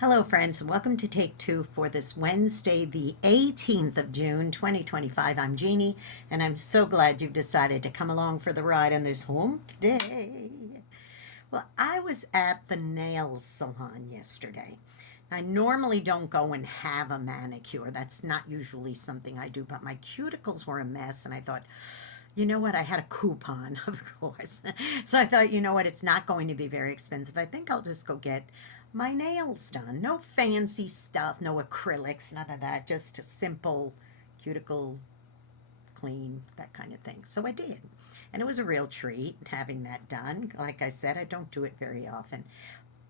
Hello, friends, and welcome to Take Two for this Wednesday, the 18th of June, 2025. I'm Jeannie, and I'm so glad you've decided to come along for the ride on this hump day. Well, I was at the nail salon yesterday. I normally don't go and have a manicure. That's not usually something I do, but my cuticles were a mess, and I thought, you know what? I had a coupon, of course. So I thought, you know what? It's not going to be very expensive. I think I'll just go get my nails done. No fancy stuff, no acrylics, none of that. Just a simple cuticle clean, that kind of thing. So I did. And it was a real treat having that done. Like I said, I don't do it very often.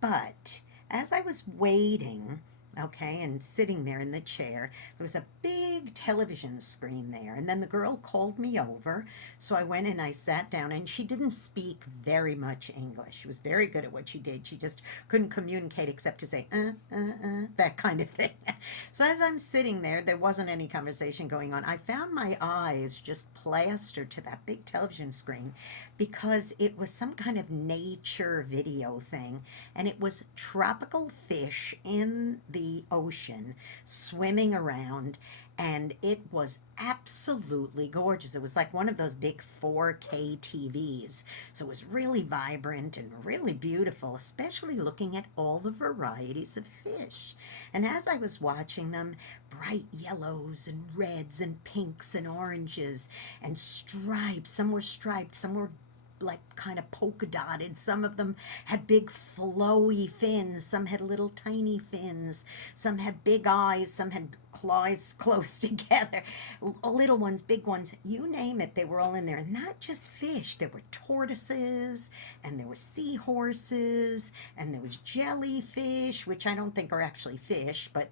But as I was waiting, okay, and sitting there in the chair, there was a big television screen there. And then the girl called me over. So I went and I sat down, and she didn't speak very much English. She was very good at what she did. She just couldn't communicate except to say, that kind of thing. So as I'm sitting there, there wasn't any conversation going on. I found my eyes just plastered to that big television screen because it was some kind of nature video thing, and it was tropical fish in the ocean swimming around, and it was absolutely gorgeous. It was like one of those big 4K TVs. So it was really vibrant and really beautiful, especially looking at all the varieties of fish. And as I was watching them, bright yellows and reds and pinks and oranges and stripes. Some were striped, some were like kind of polka dotted. Some of them had big flowy fins. Some had little tiny fins. Some had big eyes. Some had claws close together. Little ones, big ones, you name it, they were all in there. Not just fish. There were tortoises, and there were seahorses, and there was jellyfish, which I don't think are actually fish, but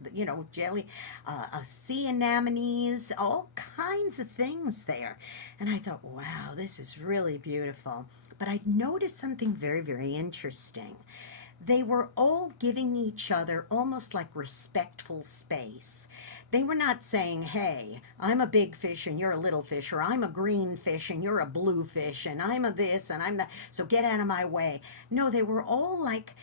jelly, sea anemones, all kinds of things there. And I thought, wow, this is really beautiful. But I noticed something very, very interesting. They were all giving each other almost like respectful space. They were not saying, hey, I'm a big fish and you're a little fish, or I'm a green fish and you're a blue fish, and I'm a this and I'm that, so get out of my way. No, they were all like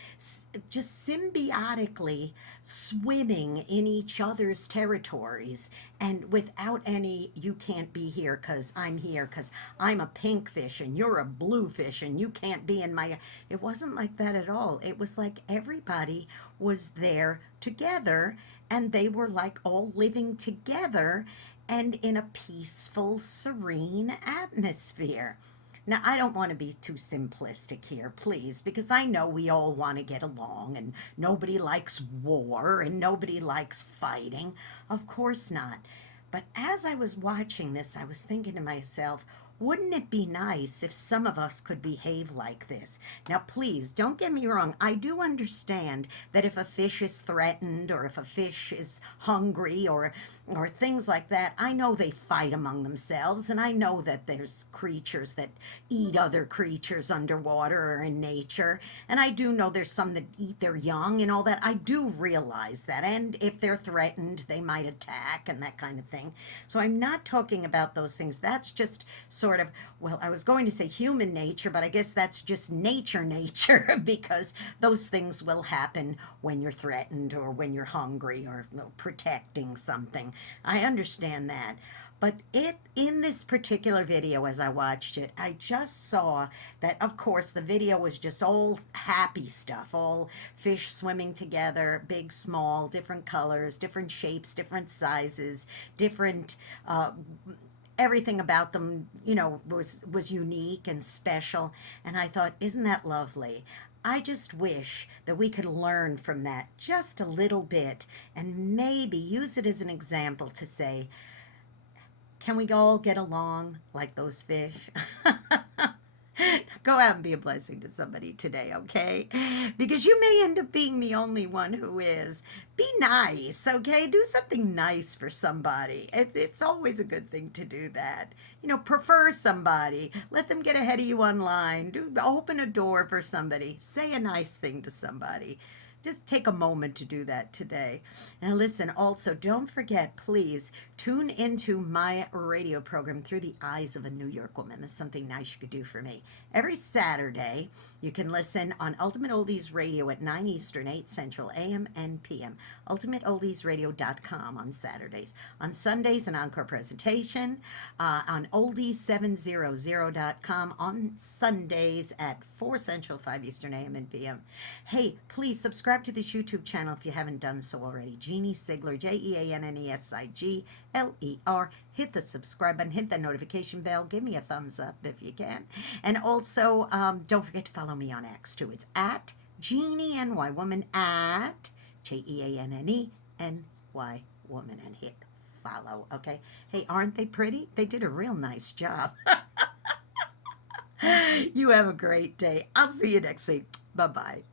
just symbiotically swimming in each other's territories, and without any, you can't be here because I'm here, because I'm a pink fish and you're a blue fish and you can't be in my. It wasn't like that at all. It was like everybody was there together, and they were like all living together and in a peaceful, serene atmosphere. Now, I don't want to be too simplistic here, please, because I know we all want to get along, and nobody likes war and nobody likes fighting. Of course not. But as I was watching this, I was thinking to myself, wouldn't it be nice if some of us could behave like this? Now, please, don't get me wrong. I do understand that if a fish is threatened, or if a fish is hungry, or things like that, I know they fight among themselves, and I know that there's creatures that eat other creatures underwater or in nature, and I do know there's some that eat their young and all that. I do realize that, and if they're threatened, they might attack and that kind of thing. So I'm not talking about those things. That's just sort of, well, I was going to say human nature, but I guess that's just nature because those things will happen when you're threatened or when you're hungry or protecting something. I understand that. But in this particular video, as I watched it, I just saw that, of course, the video was just all happy stuff, all fish swimming together, big, small, different colors, different shapes, different sizes, different everything about them, was unique and special. And I thought, isn't that lovely? I just wish that we could learn from that just a little bit, and maybe use it as an example to say, can we all get along like those fish? Go out and be a blessing to somebody today, okay? Because you may end up being the only one who is. Be nice, okay? Do something nice for somebody. It's always a good thing to do that. Prefer somebody. Let them get ahead of you online. Open a door for somebody. Say a nice thing to somebody. Just take a moment to do that today. Now listen, also, don't forget, please, tune into my radio program, Through the Eyes of a New York Woman. That's something nice you could do for me. every Saturday. You can listen on Ultimate Oldies Radio at 9 Eastern, 8 Central, AM and PM. UltimateOldiesRadio.com on Saturdays. On Sundays, an encore presentation on Oldies700.com on Sundays at 4 Central, 5 Eastern, AM and PM. Hey, please subscribe to this YouTube channel if you haven't done so already. Jeanne Sigler, JeanneSigler. Hit the subscribe button, hit the notification bell, give me a thumbs up if you can. And also, don't forget to follow me on X too. It's at Jeanne NY Woman, at JeanneNY Woman, and hit follow, okay? Hey, aren't they pretty? They did a real nice job. You have a great day. I'll see you next week. Bye-bye.